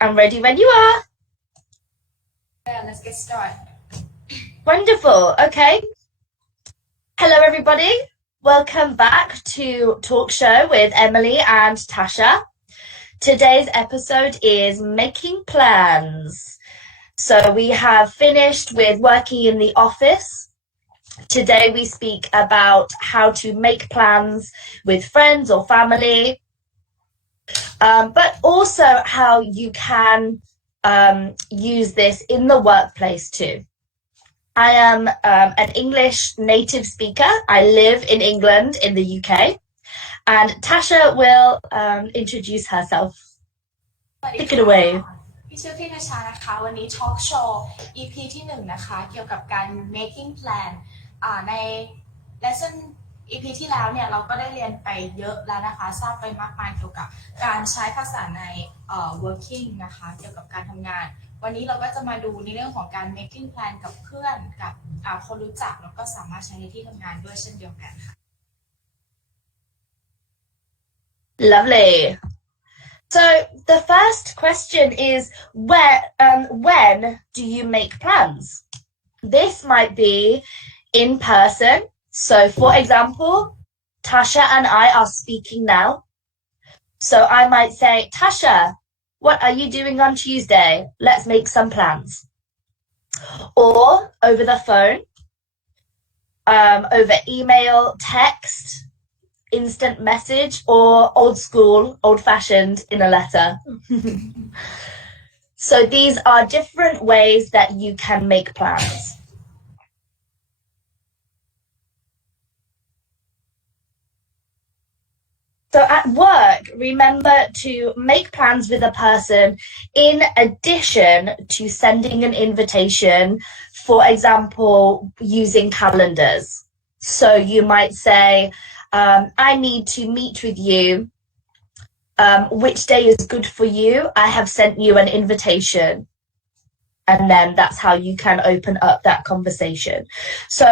I'm ready when you are. Yeah, let's get started. Wonderful. Okay. Hello, everybody. Welcome back to Talk Show with Emily and Tasha. Today's episode is making plans. So we have finished with working in the office. Today we speak about how to make plans with friends or family, but also how you can use this in the workplace too. I am an English native speaker. I live in England in the UK, and Tasha will introduce herself. Take it away. พี่ชื่อพี่ทชานะคะวันนี้ Talk Show EP ที่1นะคะเกี่ยวกับการ making plan ใน lesson EP ที่แล้วเนี่ยเราก็ได้เรียนไปเยอะแล้วนะคะทราบไปมากมายเกี่ยวกับการใช้ภาษาในworking นะคะเกี่ยวกับการทำงานวันนี้เราก็จะมาดูในเรื่องของการ making plan กับเพื่อนกับคนรู้จักแล้วก็สามารถใช้ในที่ทำงานด้วยเช่นเดียวกันค่ะ Lovely. So the first question is when do you make plans? This might be in person. So for example, Tasha and I are speaking now. So I might say, Tasha, what are you doing on Tuesday? Let's make some plans. Or over the phone, over email, text, instant message, or old school, old-fashioned in a letter. So these are different ways that you can make plans. So at work, remember to make plans with a person in addition to sending an invitation, for example, using calendars. So you might say, I need to meet with you. Which day is good for you? I have sent you an invitation. And then that's how you can open up that conversation. So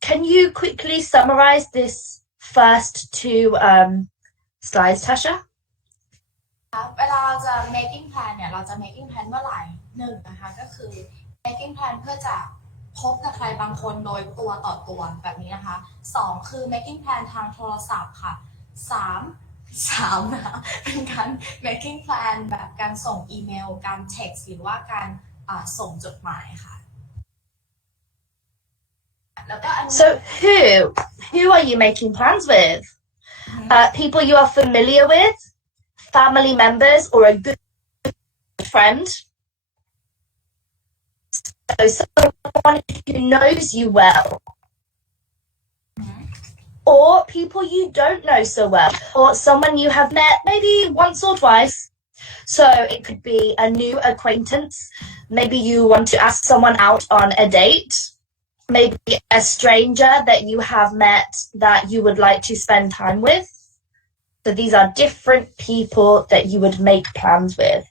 can you quickly summarize this first two slides, Tasha? เวลาเราจะ making plan เนี่ยเราจะ making plan เมื่อไหร่1นะคะก็คือ making plan เพื่อจะพบกับใครบางคนโดยตัวต่อตัวแบบนี้นะคะ2คือ making plan ทางโทรศัพท์ค่ะ3นะคะเป็นการ making plan แบบการส่งอีเมลการ text หรือว่าการส่งจดหมายค่ะ So who are you making plans with? People you are familiar with, family members, or a good friend? So someone who knows you well. Or people you don't know so well, or someone you have met maybe once or twice. So it could be a new acquaintance. Maybe you want to ask someone out on a date. Maybe a stranger that you have met that you would like to spend time with. So these are different people that you would make plans with.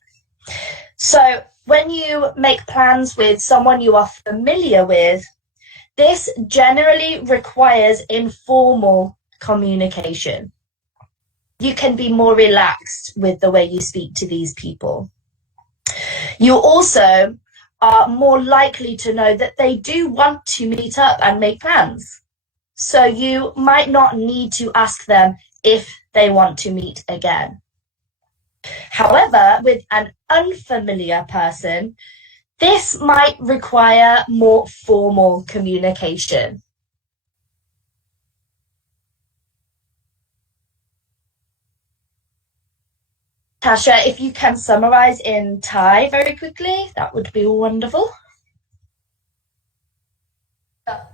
So when you make plans with someone you are familiar with, this generally requires informal communication. You can be more relaxed with the way you speak to these people. You also are more likely to know that they do want to meet up and make plans. So you might not need to ask them if they want to meet again. However, with an unfamiliar person, this might require more formal communication. Tasha, if you can summarize in Thai very quickly, that would be wonderful.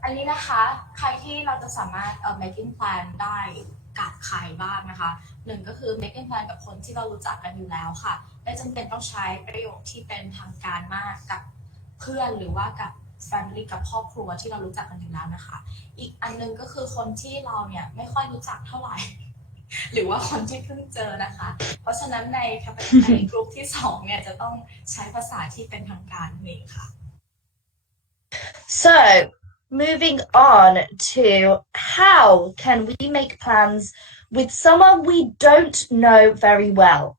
อันนี้นะคะใครที่เราจะสามารถmaking plan ได้กับใครบ้างนะคะ1ก็คือ making plan กับคนที่เรารู้จักกันอยู่แล้วค่ะไม่จำเป็นต้องใช้ประโยคที่เป็นทางการมากกับเพื่อนหรือว่ากับ family กับครอบครัวที่เรารู้จักกันอยู่แล้วนะคะอีกอันนึงก็คือคนที่เราเนี่ยไม่ค่อยรู้จักเท่าไหร่หรือว่าคนที่เพิ่งเจอนะคะเพราะฉะนั้นในกลุ่มที่2เนี่ยจะต้องใช้ภาษาที่เป็นทางการนี่ค่ะ So moving on to how can we make plans with someone we don't know very well.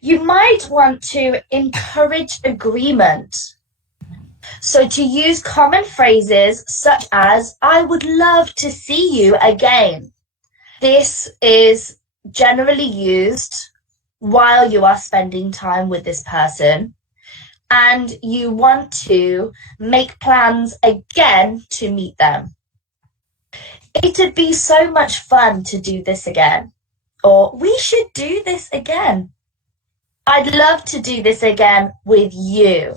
You might want to encourage agreement. So to use common phrases such as, I would love to see you again. This is generally used while you are spending time with this person and you want to make plans again to meet them. It'd be so much fun to do this again. Or we should do this again. I'd love to do this again with you.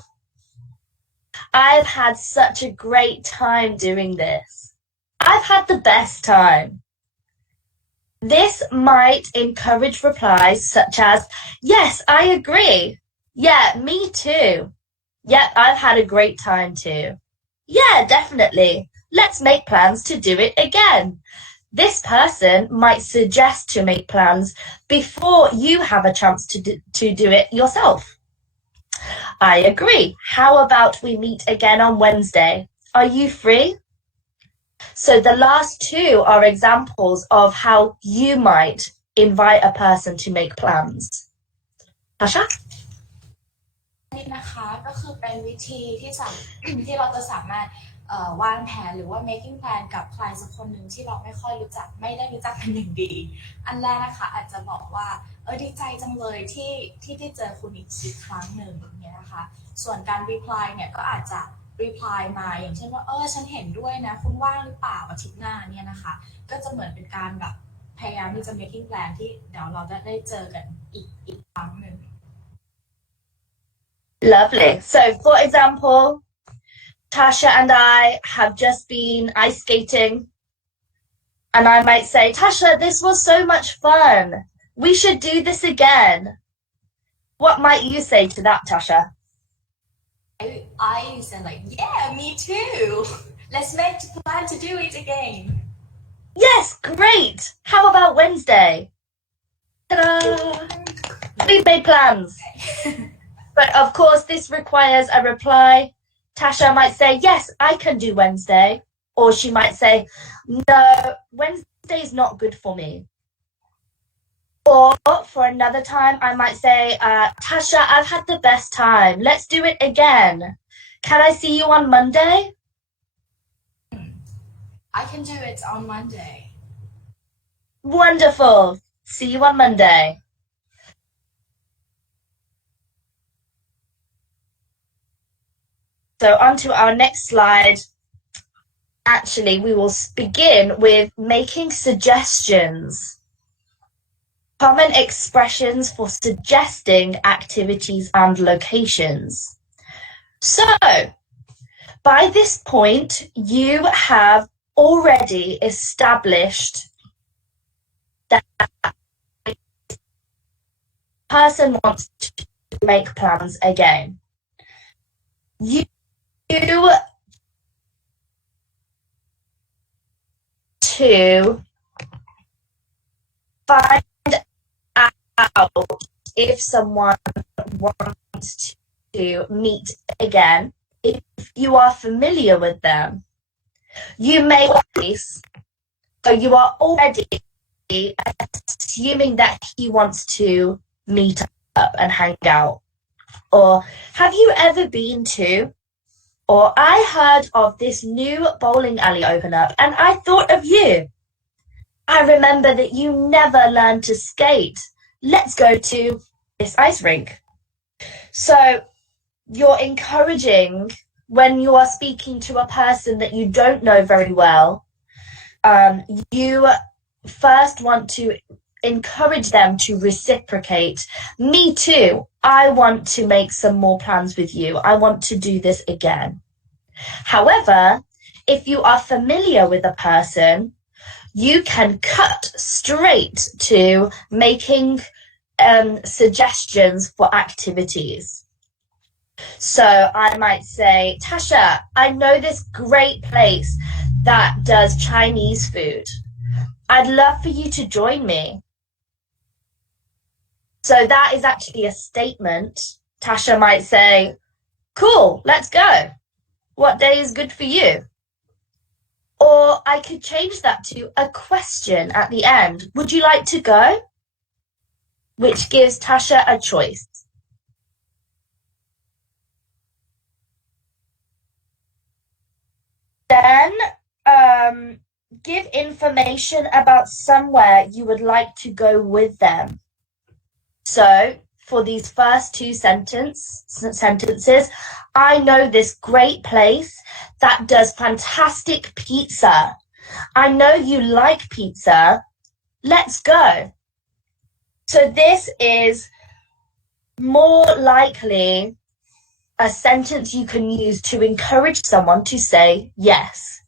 I've had such a great time doing this. I've had the best time. This might encourage replies such as, yes, I agree. Yeah, me too. Yep, I've had a great time too. Yeah, definitely. Let's make plans to do it again. This person might suggest to make plans before you have a chance to do it yourself. I agree. How about we meet again on Wednesday? Are you free? So the last two are examples of how you might invite a person to make plans. Tasha? นี่นะคะก็คือเป็นวิธีที่เราจะสามารถวางแผนหรือว่า making plan กับใครสักคนหนึ่งที่เราไม่ค่อยรู้จักไม่ได้รู้จักเป็นอย่างดีอันแรกนะคะอาจจะบอกว่าดีใจจังเลยที่ได้เจอคุณอีกครั้งหนึ่งเนี่ยนะคะส่วนการ reply เนี่ยก็อาจจะ reply มาอย่างเช่นว่าฉันเห็นด้วยนะคุณว่างหรือเปล่าอาทิตย์หน้าเนี่ยนะคะก็จะเหมือนเป็นการแบบพยายามที่จะ making plan ที่เดี๋ยวเราได้เจอกันอีกครั้งหนึ่ง Lovely. So, for example, Tasha and I have just been ice skating, and I might say, Tasha, this was so much fun. We should do this again. What might you say to that, Tasha? I said yeah, me too. Let's make a plan to do it again. Yes, great. How about Wednesday? Ta-da! We've made plans. But of course, this requires a reply. Tasha might say, yes, I can do Wednesday. Or she might say, no, Wednesday is not good for me. Or for another time, I might say, Tasha, I've had the best time. Let's do it again. Can I see you on Monday? I can do it on Monday. Wonderful. See you on Monday. So on to our next slide. Actually, we will begin with making suggestions. Common expressions for suggesting activities and locations. So, by this point, you have already established that the person wants to make plans again. You to find out if someone wants to meet again. If you are familiar with them, you may place, so you are already assuming that he wants to meet up and hang out. Or have you ever been to, or I heard of this new bowling alley open up and I thought of you. I remember that you never learned to skate. Let's go to this ice rink. So you're encouraging when you are speaking to a person that you don't know very well. You first want to encourage them to reciprocate. Me too. I want to make some more plans with you. I want to do this again. However, if you are familiar with a person, you can cut straight to making suggestions for activities. So I might say, Tasha, I know this great place that does Chinese food. I'd love for you to join me. So that is actually a statement. Tasha might say, cool, let's go. What day is good for you? Or I could change that to a question at the end. Would you like to go? which gives Tasha a choice. Then give information about somewhere you would like to go with them. So for these first two sentences, I know this great place that does fantastic pizza. I know you like pizza. Let's go. So this is more likely a sentence you can use to encourage someone to say yes.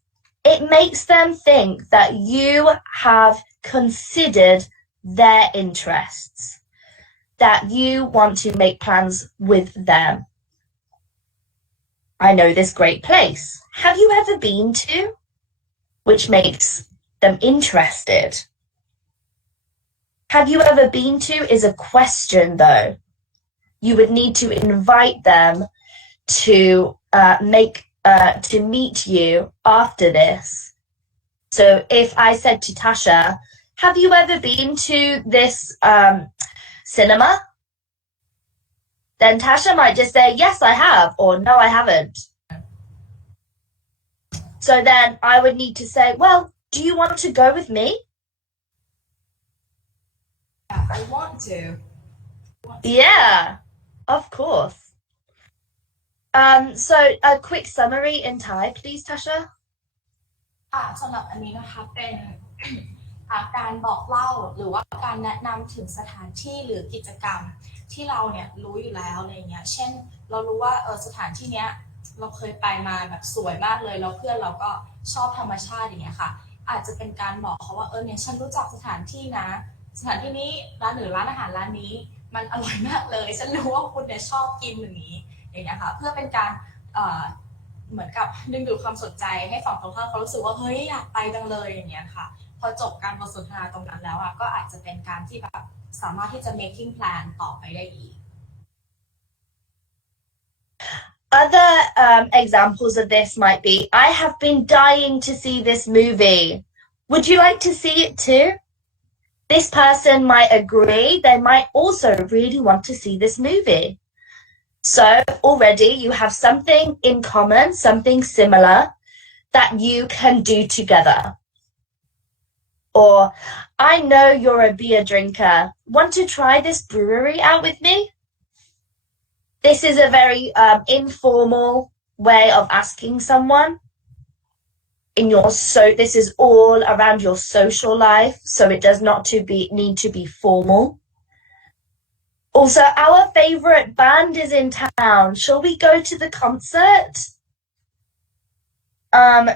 It makes them think that you have considered their interests, that you want to make plans with them. I know this great place. Have you ever been to? Which makes them interested. Have you ever been to is a question though. You would need to invite them to meet you after this. So if I said to Tasha, have you ever been to this cinema? Then Tasha might just say, yes, I have, or no, I haven't. So then I would need to say, well, do you want to go with me? Yeah, I want to. Yeah, of course. So a quick summary in Thai, please, Tasha. สำหรับอันนี้นะคะเป็น การบอกเล่าหรือว่าการแนะนำถึงสถานที่หรือกิจกรรมที่เราเนี่ยรู้อยู่แล้วอะไรเงี้ยเช่นเรารู้ว่าสถานที่เนี้ยเราเคยไปมาแบบสวยมากเลยแล้วเพื่อนเราก็ชอบธรรมชาติอย่างเงี้ยค่ะอาจจะเป็นการบอกเขาว่าเนี่ยฉันรู้จักสถานที่นะสถานที่นี้ร้านหรือร้านอาหารร้านนี้มันอร่อยมากเลยฉันรู้ว่าคุณเนี่ยชอบกินอย่างนี้อย่างเงี้ยค่ะเพื่อเป็นการเหมือนกับดึงดูดความสนใจให้ฝั่งตรงข้ามเขารู้สึกว่าเฮ้ยอยากไปจังเลยอย่างเงี้ยค่ะพอจบการบทสนทนาตรงนั้นแล้วก็อาจจะเป็นการที่แบบสามารถที่จะ making plan ต่อไปได้อีก Other examples of this might be, I have been dying to see this movie. Would you like to see it too? This person might agree. They might also really want to see this movie. So already you have something in common, something similar that you can do together. Or, I know you're a beer drinker. Want to try this brewery out with me? This is a very informal way of asking someone. This is all around your social life, so it does not need to be formal. Also, our favorite band is in town. Shall we go to the concert?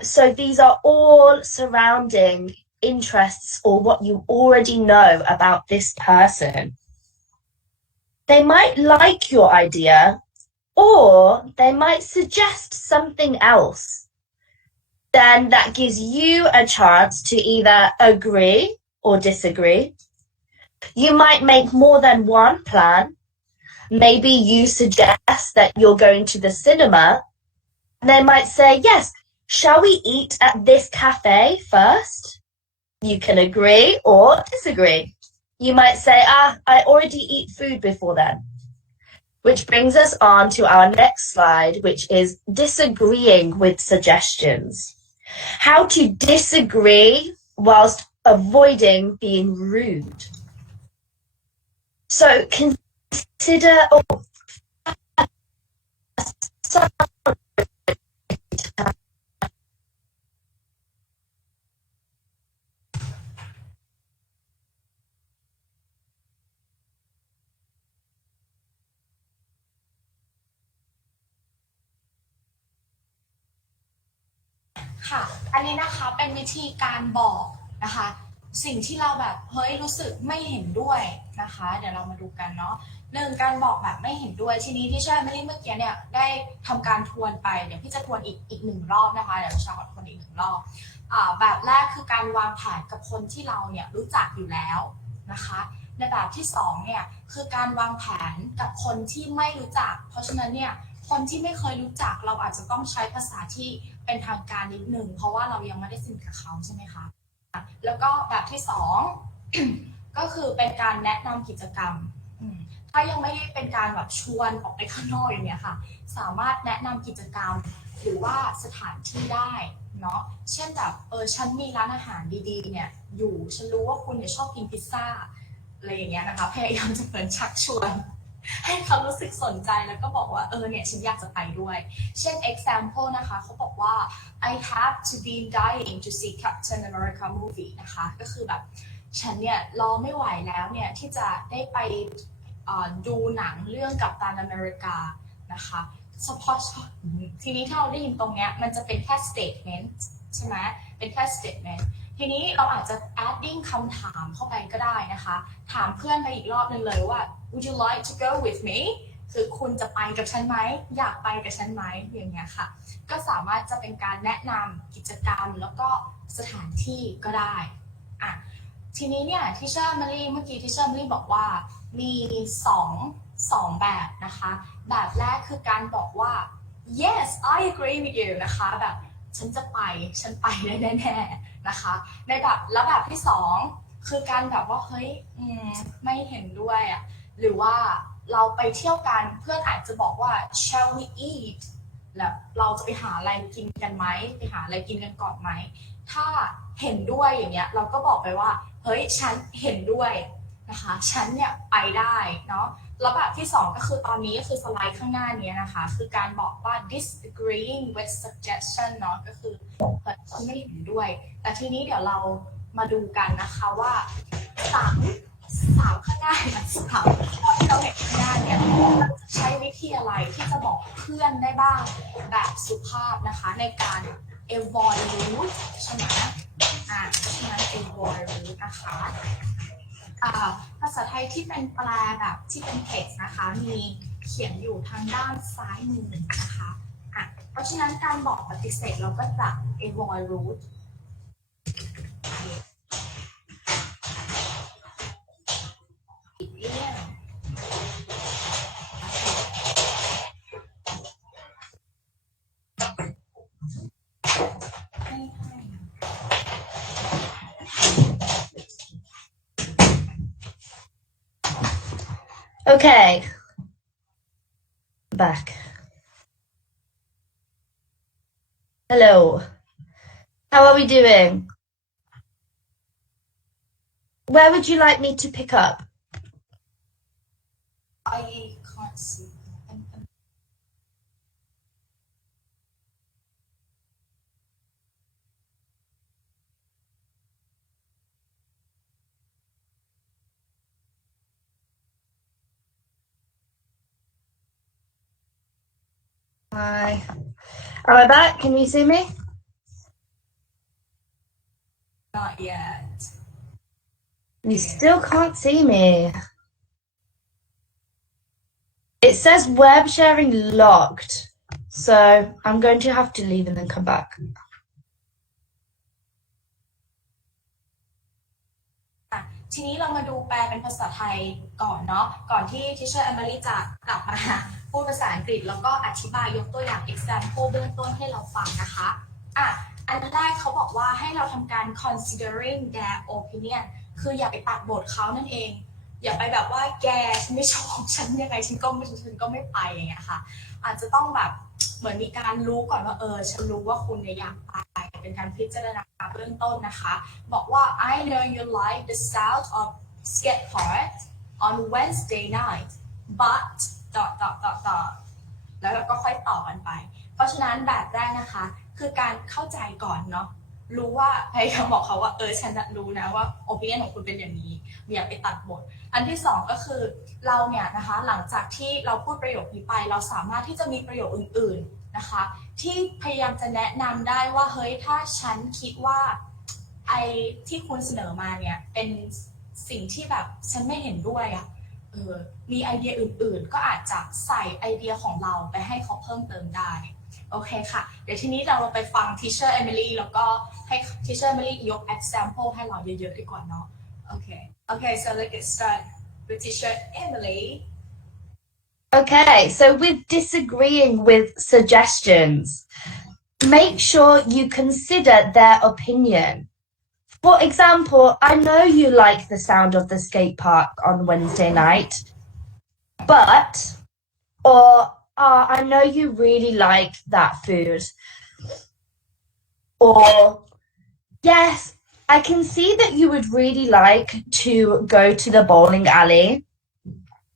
So these are all surrounding interests or what you already know about this person. They might like your idea, or they might suggest something else. Then that gives you a chance to either agree or disagree. You might make more than one plan. Maybe you suggest that you're going to the cinema. They might say, yes, shall we eat at this cafe first? You can agree or disagree. You might say, I already eat food before then. Which brings us on to our next slide, which is disagreeing with suggestions. How to disagree whilst avoiding being rude. So considerค่ะอันนี้นะคะเป็นวิธีการบอกนะคะสิ่งที่เราแบบเฮ้ยรู้สึกไม่เห็นด้วยนะคะเดี๋ยวเรามาดูกันเนาะการบอกแบบไม่เห็นด้วยทีนี้ที่ใช่ไม่ได้เมื่อกี้เนี่ยได้ทำการทวนไปเดี๋ยวพี่จะทวนอีกหนึ่งรอบนะคะเดี๋ยวชาขอทวนอีกหนึ่งรอบแบบแรกคือการวางแผนกับคนที่เราเนี่ยรู้จักอยู่แล้วนะคะในแบบที่สองเนี่ยคือการวางแผนกับคนที่ไม่รู้จักเพราะฉะนั้นเนี่ยคนที่ไม่เคยรู้จักเราอาจจะต้องใช้ภาษาที่เป็นทางการนิดนึงเพราะว่าเรายังไม่ได้สนิทกับเขาใช่ไหมคะแล้วก็แบบที่สอง ก็คือเป็นการแนะนำกิจกรรมถ้ายังไม่ได้เป็นการแบบชวนออกไปข้างนอกอย่างเงี้ยค่ะสามารถแนะนำกิจกรรมหรือว่าสถานที่ได้เนาะเช่นแบบฉันมีร้านอาหารดีๆเนี่ยอยู่ฉันรู้ว่าคุณเนี่ยชอบกินพิซซ่าอะไรอย่างเงี้ยนะคะพยายามจะเหมือนชักชวนให้เขารู้สึกสนใจแล้วก็บอกว่าเนี่ยฉันอยากจะไปด้วยเช่น example นะคะเขาบอกว่า I have to be dying to see Captain America movie นะคะก็คือแบบฉันเนี่ยรอไม่ไหวแล้วเนี่ยที่จะได้ไปดูหนังเรื่องกัปตันอเมริกานะคะเฉพาะทีนี้ถ้าเราได้ยินตรงเนี้ยมันจะเป็นแค่ statement ใช่ไหมเป็นแค่ statement ทีนี้เราอาจจะ adding คำถามเข้าไปก็ได้นะคะถามเพื่อนไปอีกรอบนึงเลยว่า would you like to go with me คือคุณจะไปกับฉันไหมอยากไปกับฉันไหมอย่างเงี้ยค่ะก็สามารถจะเป็นการแนะนำกิจกรรมแล้วก็สถานที่ก็ได้ทีนี้เนี่ยทิเชอร์มารีเมื่อกี้ทิเชอร์มารีบอกว่ามีสองแบบนะคะแบบแรกคือการบอกว่า yes I agree with you นะคะแบบฉันไปได้แน่ๆนะคะในแบบที่สองคือการแบบว่าเฮ้ยไม่เห็นด้วยอ่ะหรือว่าเราไปเที่ยวกันเพื่อนอาจจะบอกว่า shall we eat แล้วเราจะไปหาอะไรกินกันไหมไปหาอะไรกินกันก่อนไหมถ้าเห็นด้วยอย่างเงี้ยเราก็บอกไปว่าเฮ้ยฉันเห็นด้วยนะคะฉันเนี่ยไปได้เนาะแล้วแบบที่สองก็คือตอนนี้ก็คือสไลด์ข้างหน้านี้นะคะคือการบอกว่า disagreeing with suggestion เนาะก็คือฉันไม่เห็นด้วยแต่ทีนี้เดี๋ยวเรามาดูกันนะคะว่าสามข้างหน้าสามข้อที่เราเห็นข้างหน้าเนี่ยเราจะใช้วิธีอะไรที่จะบอกเพื่อนได้บ้างแบบสุภาพนะคะในการ avoid root ใช่ไหมฉะนั้น avoid root นะคะภาษาไทยที่เป็นแปลแบบที่เป็น text นะคะมีเขียนอยู่ทางด้านซ้ายมือนะคะเพราะฉะนั้นการบอกปฏิเสธเราก็จะ avoid root Okay, back. Hello. How are we doing? Where would you like me to pick up? I can't see. Hi. Am I back? Can you see me? Not yet. You still can't see me. It says web sharing locked. So I'm going to have to leave and then come back. ทีนี้เรามาดูแปลเป็นภาษาไทยก่อนเนาะก่อนที่ทิเชอร์แอมเบอรี่จะกลับมาพูดภาษาอังกฤษแล้วก็อธิบายยกตัวอย่าง example เบื้องต้นให้เราฟังนะคะอันแรกเขาบอกว่าให้เราทำการ considering their opinion คืออย่าไปตัดบทเขานั่นเองอย่าไปแบบว่าแกฉันไม่ชอบฉันยังไงฉันก็ไม่ไปอย่างเงี้ยค่ะอาจจะต้องแบบเหมือนมีการรู้ก่อนว่าฉันรู้ว่าคุณเนี่ยอยากไปเป็นการพิจารณาเบื้องต้นนะคะบอกว่า I know you like the sound of skate park on Wednesday night but แล้วเราก็ค่อยต่อกันไปเพราะฉะนั้นแบบแรกนะคะคือการเข้าใจก่อนเนาะรู้ว่าพยายามบอกเขาว่าฉันรู้นะว่า opinion ของคุณเป็นอย่างนี้อย่าไปตัดบทอันที่สองก็คือเราเนี่ยนะคะหลังจากที่เราพูดประโยคนี้ไปเราสามารถที่จะมีประโยคอื่นๆนะคะที่พยายามจะแนะนำได้ว่าเฮ้ยถ้าฉันคิดว่าไอ้ที่คุณเสนอมาเนี่ยเป็นสิ่งที่แบบฉันไม่เห็นด้วยมีไอเดียอื่นๆก็อาจจะใส่ไอเดียของเราไปให้เขาเพิ่มเติมได้โอเคค่ะเดี๋ยวทีนี้เราไปฟัง Teacher Emily แล้วก็ให้ Teacher Emily ยก example ให้เราเยอะๆดีกว่าเนาะOkay, so let's get started with Teacher Emily. Okay, so with disagreeing with suggestions, make sure you consider their opinion. For example, I know you like the sound of the skate park on Wednesday night, but, or I know you really like that food. Or, yes, I can see that you would really like to go to the bowling alley.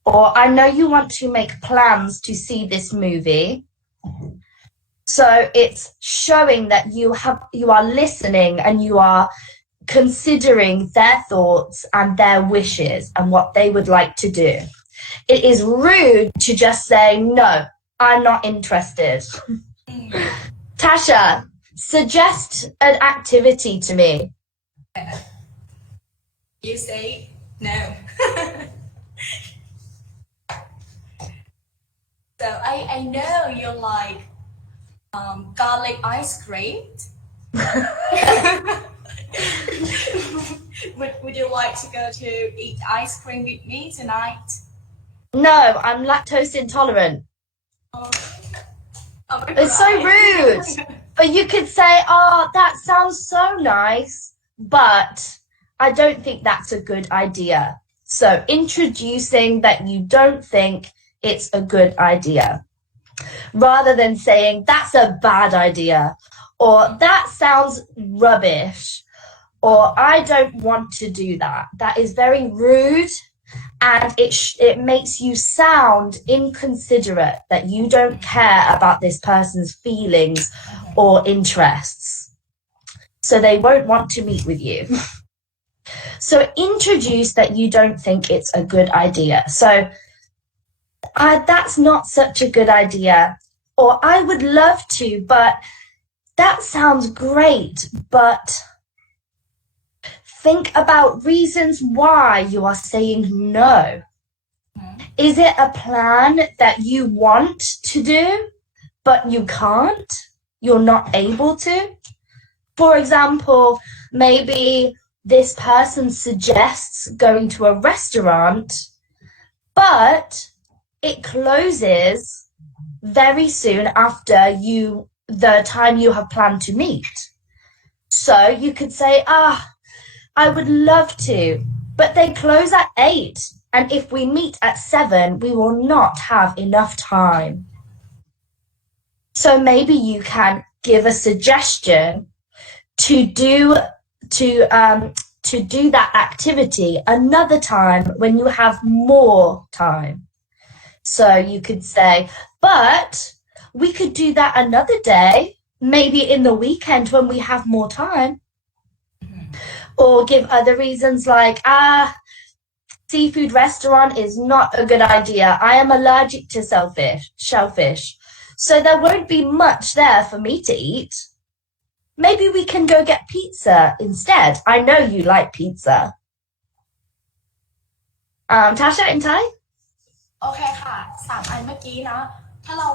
Or I know you want to make plans to see this movie. So it's showing that you are listening and you are considering their thoughts and their wishes and what they would like to do. It is rude to just say, no, I'm not interested. Tasha, suggest an activity to me. You say no. So I know you like garlic ice cream. Would you like to go to eat ice cream with me tonight? No, I'm lactose intolerant. Oh, It's so rude. But you could say, oh, that sounds so nice, but I don't think that's a good idea. So introducing that you don't think it's a good idea. Rather than saying, that's a bad idea, or that sounds rubbish, or I don't want to do that. That is very rude, and it makes you sound inconsiderate, that you don't care about this person's feelings or interests. So they won't want to meet with you. So introduce that you don't think it's a good idea. So that's not such a good idea. Or I would love to, but that sounds great. But think about reasons why you are saying no. Is it a plan that you want to do, but you can't? You're not able to? For example, maybe this person suggests going to a restaurant, but it closes very soon after the time you have planned to meet. So you could say, I would love to, but they close at 8. And if we meet at 7, we will not have enough time. So maybe you can give a suggestion to do that activity another time when you have more time. So you could say, but we could do that another day, maybe in the weekend when we have more time. Or give other reasons like, seafood restaurant is not a good idea. I am allergic to shellfish. So there won't be much there for me to eat. Maybe we can go get pizza instead. I know you like pizza. Tasha, in Thai? โอเคค่ะ3 อันเมื่อกี้เนาะถ้าเรา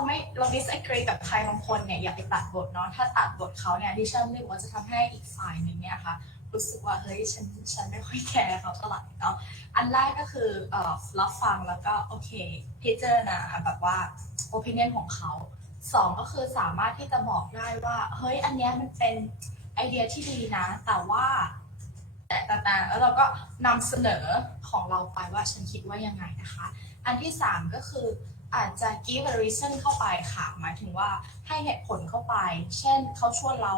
disagree กับใครบางคนเนี่ยอย่าไปตัดบทเนาะถ้าตัดบทเขาเนี่ยดิฉันรู้ว่าจะทำให้อีกฝ่ายหนึ่งเนี่ยค่ะรู้สึกว่าเฮ้ยฉันไม่ค่อยแคร์เขาเท่าไหร่เนาะอันแรกก็คือรับฟังแล้วก็โอเคพิจารณาแบบว่า opinion ของเขา2ก็คือสามารถที่จะบอกได้ว่าเฮ้ยอันเนี้ยมันเป็นไอเดียที่ดีนะแต่ว่าแต่แล้วเราก็นำเสนอของเราไปว่าฉันคิดว่ายังไงนะคะอันที่3ก็คืออาจจะ give a reason เข้าไปค่ะหมายถึงว่าให้เหตุผลเข้าไปเช่นเขาชวนเรา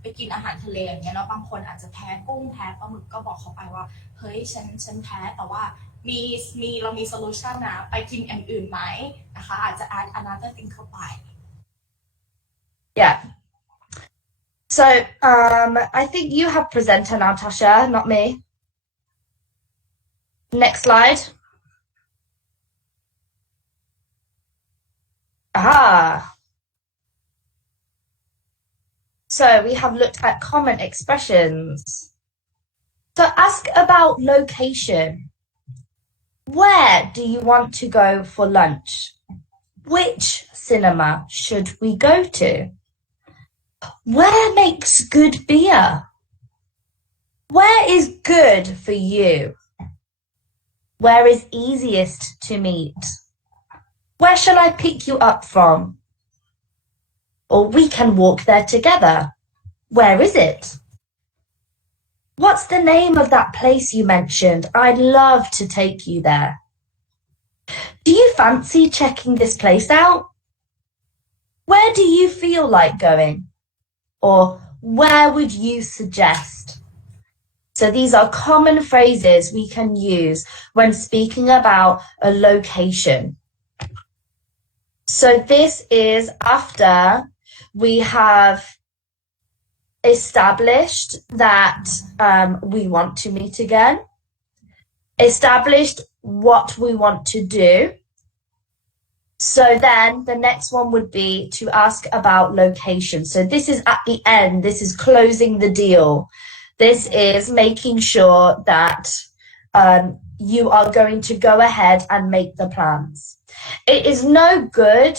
ไปกินอาหารทะเลอย่างเงี้ยแล้วบางคนอาจจะแพ้กุ้งแพ้ปลาหมึกก็บอกเขาไปว่าเฮ้ยฉันแพ้แต่ว่าเรามี solution นะไปกินอย่างอื่นไหมนะคะอาจจะ add another thing เข้าไป Yeah. So I think you have presenter now, Tasha, not me. Next slide. Aha. So we have looked at common expressions. So ask about location. Where do you want to go for lunch? Which cinema should we go to? Where makes good beer? Where is good for you? Where is easiest to meet? Where shall I pick you up from? Or we can walk there together. Where is it? What's the name of that place you mentioned? I'd love to take you there. Do you fancy checking this place out? Where do you feel like going? Or where would you suggest? So these are common phrases we can use when speaking about a location. So this is after we have established that we want to meet again, established what we want to do. So then the next one would be to ask about location. So this is at the end. This is closing the deal. This is making sure that you are going to go ahead and make the plans. It is no good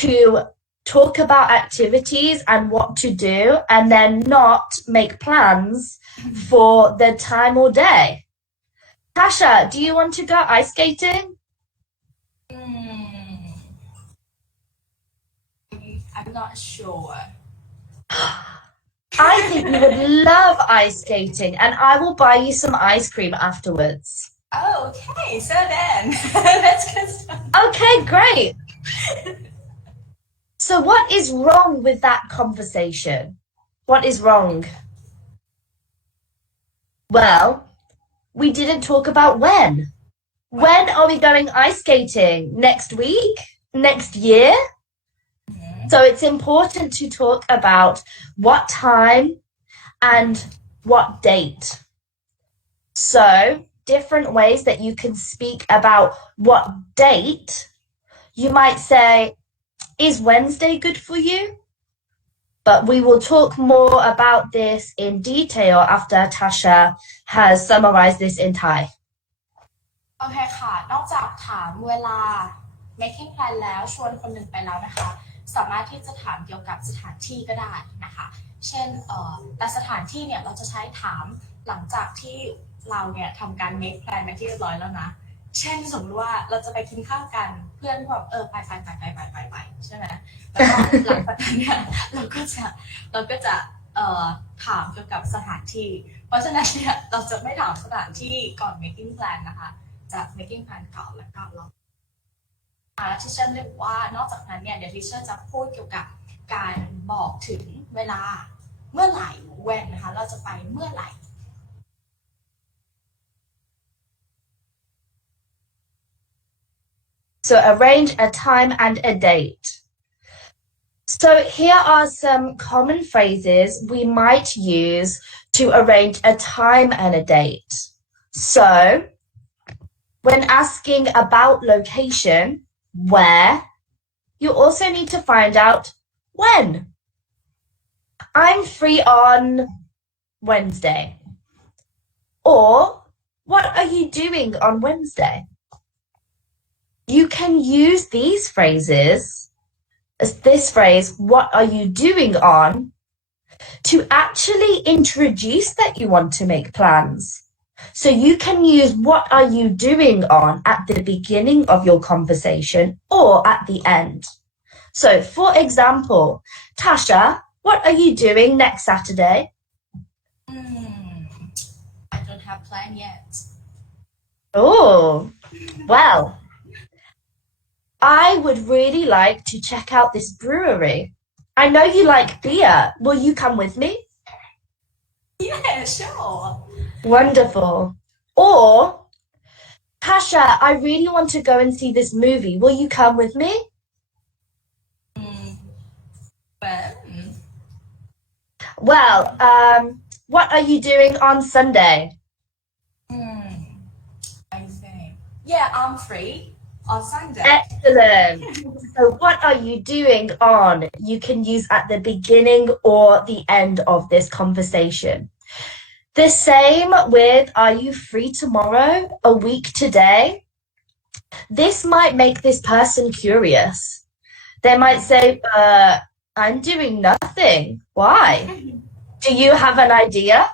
to talk about activities and what to do and then not make plans for the time or day. Tasha, do you want to go ice skating? I'm not sure. I think you would love ice skating and I will buy you some ice cream afterwards. Oh, okay. So then, that's good. Okay, great. So what is wrong with that conversation? What is wrong? Well, we didn't talk about when. When are we going ice skating? Next week? Next year? So it's important to talk about what time and what date. So different ways that you can speak about what date. You might say, is Wednesday good for you? But we will talk more about this in detail after Tasha has summarized this in Thai. โอเคค่ะ นอกจากถามเวลา making plan แล้วชวนคนหนึ่งไปแล้วนะคะ สามารถที่จะถามเกี่ยวกับสถานที่ก็ได้นะคะ เช่นแต่สถานที่เนี่ยเราจะใช้ถามหลังจากที่เราเนี่ยทำการ make plan ไปที่เรียบร้อยแล้วนะ เช่นสมมติว่าเราจะไปกินข้าวกันเพื่อนแบบไปใช่ไหมแล้วก็หลังจากนั้นเนี่ยเราก็จะถามเกี่ยวกับสถานที่ เพราะฉะนั้นเนี่ยเราจะไม่ถามสถานที่ก่อน making plan นะคะจะ making plan ก่อนแล้วก็เราทิเชอร์เรียกว่านอกจากนั้นเนี่ยเดี๋ยวทิเชอร์จะพูดเกี่ยวกับการบอกถึงเวลาเมื่อไหร่ when นะคะเราจะไปเมื่อไหร่ So arrange a time and a date. So here are some common phrases we might use to arrange a time and a date. So when asking about location, where, you also need to find out when. I'm free on Wednesday. Or, what are you doing on Wednesday? You can use these phrases, as this phrase, what are you doing on, to actually introduce that you want to make plans. So you can use what are you doing on at the beginning of your conversation or at the end. So for example, Tasha, what are you doing next Saturday? I don't have plan yet. Oh, well, I would really like to check out this brewery. I know you like beer. Will you come with me? Yeah, sure. Wonderful. Or, Tasha, I really want to go and see this movie. Will you come with me? Well, what are you doing on Sunday? I see. Yeah, I'm free on Sunday. Excellent. So what are you doing on? You can use at the beginning or the end of this conversation. The same with, are you free tomorrow, a week today? This might make this person curious. They might say, I'm doing nothing. Why? Do you have an idea?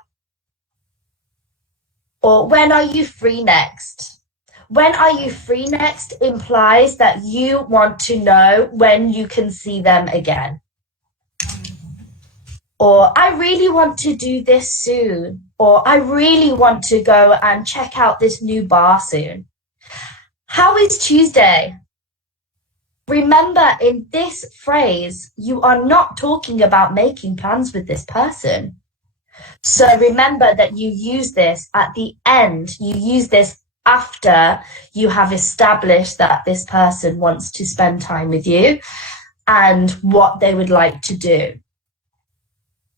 Or when are you free next? When are you free next implies that you want to know when you can see them again. or I really want to do this soon, or I really want to go and check out this new bar soon. How is Tuesday? Remember, in this phrase, you are not talking about making plans with this person. So remember that you use this at the end. You use this after you have established that this person wants to spend time with you and what they would like to do.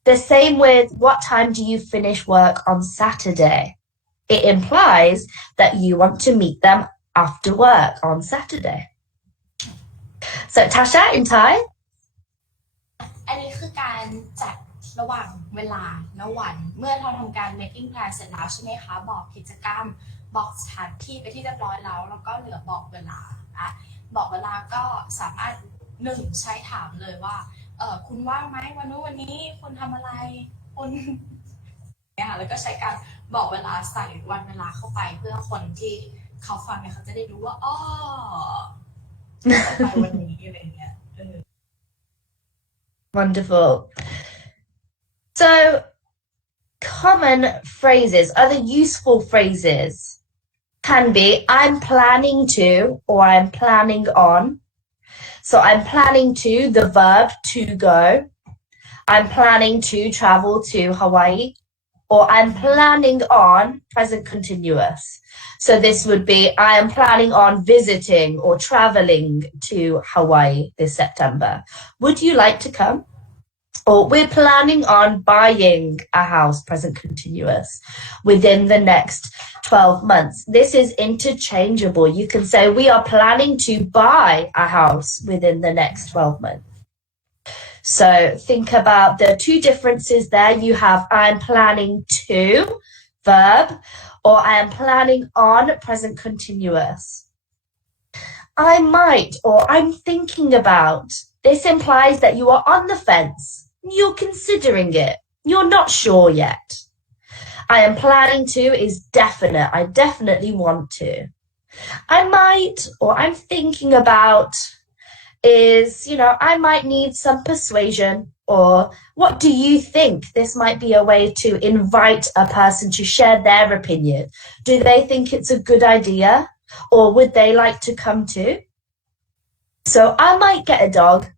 The same with what time do you finish work on Saturday? It implies that you want to meet them after work on Saturday. So Tasha in Thai? อันนี้คือการจัดระหว่างเวลาและวันเมื่อเราทำการ making plan เสร็จแล้วใช่ไหมคะบอกกิจกรรมบอกสถานที่ไปที่เรียบร้อยแล้วก็เหลือบอกเวลาบอกเวลาก็สามารถ1ใช้ถามเลยว่าคุณว่างไหมวันนี้คุณทำอะไรคุณเนี่ยแล้วก็ใช้การบอกเวลาใส่วันเวลาเข้าไปเพื่อคนที่เขาฟังเนี่ยเขาจะได้รู้ว่าอ้อไปวันนี้อะไรเงี้ยWonderful. So, common phrases, other useful phrases can be I'm planning to or I'm planning on. So, I'm planning to, the verb to go. I'm planning to travel to Hawaii. Or I'm planning on, present continuous. So this would be I am planning on visiting or traveling to Hawaii this September. Would you like to come? Or we're planning on buying a house, present continuous, within the next 12 months. This is interchangeable. You can say we are planning to buy a house within the next 12 months. So think about the two differences there. You have I'm planning to, verb, or I am planning on, present continuous. I might or I'm thinking about. This implies that you are on the fence. You're considering it. You're not sure yet. I am planning to is definite. I definitely want to. I might or I'm thinking about is, I might need some persuasion, or what do you think? This might be a way to invite a person to share their opinion. Do they think it's a good idea, or would they like to come too? So I might get a dog.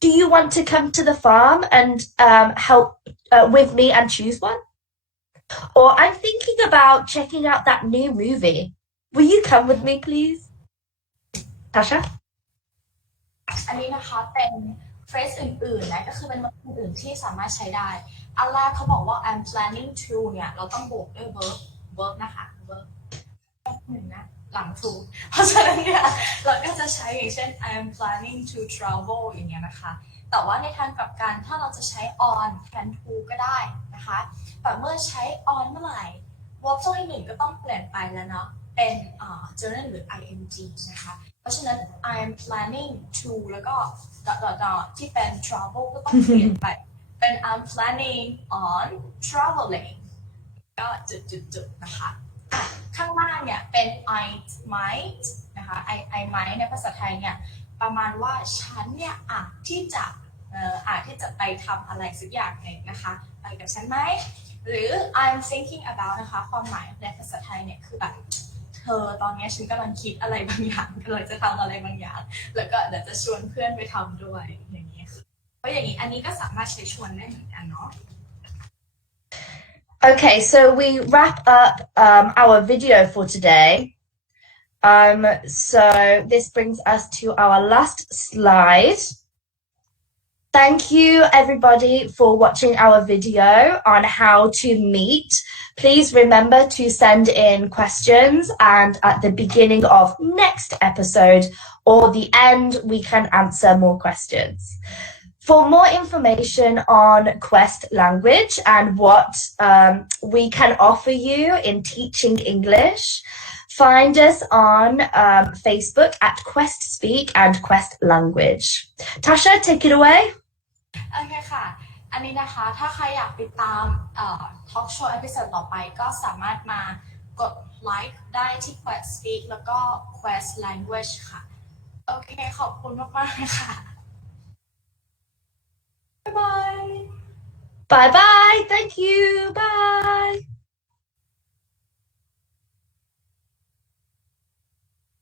Do you want to come to the farm and help with me and choose one? Or I'm thinking about checking out that new movie. Will you come with me, please? Tasha? อันนี้นะคะเป็น phrase อื่นๆนะก็คือเป็นวรรคอื่นๆที่สามารถใช้ได้อันแรกเขาบอกว่า I'm planning to เนี่ยเราต้องบวกด้วย verb นะคะ verb หนึ่งนะหลัง to เพราะฉะนั้นเนี่ยเราก็จะใช้อย่างเช่น I'm planning to travel อย่างเงี้ยนะคะแต่ว่าในทางกลับกันถ้าเราจะใช้ on แทน to ก็ได้นะคะแต่เมื่อใช้ on เมื่อไหร่ verb ช่วงที่หนึ่งก็ต้องเปลี่ยนไปแล้วเนาะเป็นgerund หรือ ing นะคะเพราะฉะนั้น I am planning to แล้วก็ ที่เป็น travel ก็ต้องเปลี่ยนไปเป็น I'm planning on traveling ก็จุดๆนะคะข้างล่างเนี่ยเป็น I might นะคะ I might ในภาษาไทยเนี่ยประมาณว่าฉันเนี่ยอาจที่จะไปทำอะไรสักอย่างหนึ่งนะคะไปกับฉันไหมหรือ I'm thinking about นะคะความหมายในภาษาไทยเนี่ยคือแบบเธอตอนนี้ฉันกำลังคิดอะไรบางอย่างกำลังจะทำอะไรบางอย่างแล้วก็เดี๋ยวจะชวนเพื่อนไปทำด้วยอย่างนี้เพราะอย่างนี้อันนี้ก็สามารถใช้ชวนได้เหมือนกันเนาะ Okay, so we wrap up our video for today. So this brings us to our last slide. Thank you everybody for watching our video on how to meet. Please remember to send in questions, and at the beginning of next episode or the end we can answer more questions. For more information on Quest language and what we can offer you in teaching English, find us on Facebook at Quest Speak and Quest Language. Tasha, take it away. โอเคค่ะอันนี้นะคะถ้าใครอยากติดตามทอล์กโชว์เอพิโซดต่อไปก็สามารถมากดไลค์ได้ที่ Quest Speak แล้วก็ Quest Language ค่ะโอเคขอบคุณมากๆค่ะบ๊ายบาย Bye bye. Thank you. Bye.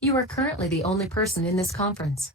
You are currently the only person in this conference.